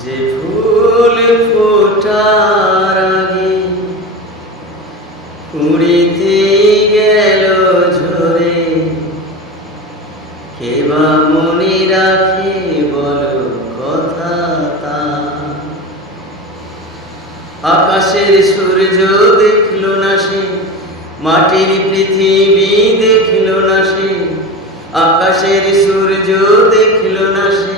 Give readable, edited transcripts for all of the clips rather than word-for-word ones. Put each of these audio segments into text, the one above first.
যে ফুল ফোটার আগে কুড়িতে গেল ঝরে, কে বা মনে রাখে বলো কথা তা। আকাশের সূর্য দেখল না সে, মাটির পৃথিবী দেখল না সে। আকাশের সূর্য দেখল না সে,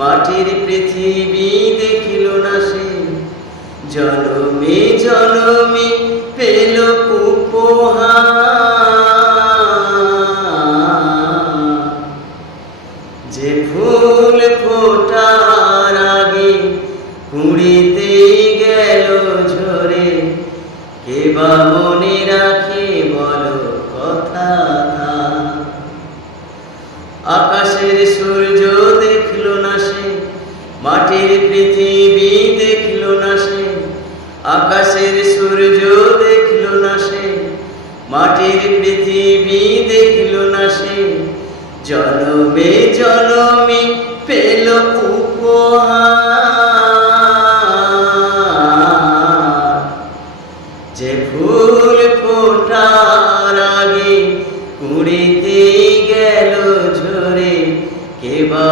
মাটির পৃথিবী দেখিল না সে। জনমে জনমে পেল উপহার, যে ফুল ফোটার আগে কুড়িতে গেল ঝরে, কে বা মনে রাখে বলো কথা তা। আকাশের সূর্য দেখল না সে, মাটির পৃথিবী দেখল না সে। আকাশের সূর্য দেখল না সে, মাটির পৃথিবী দেখল না সে। জনমে জনমে পেল উপহার, যে ফুল ফোটার আগে কুড়িতে গেল ঝরে, কে বা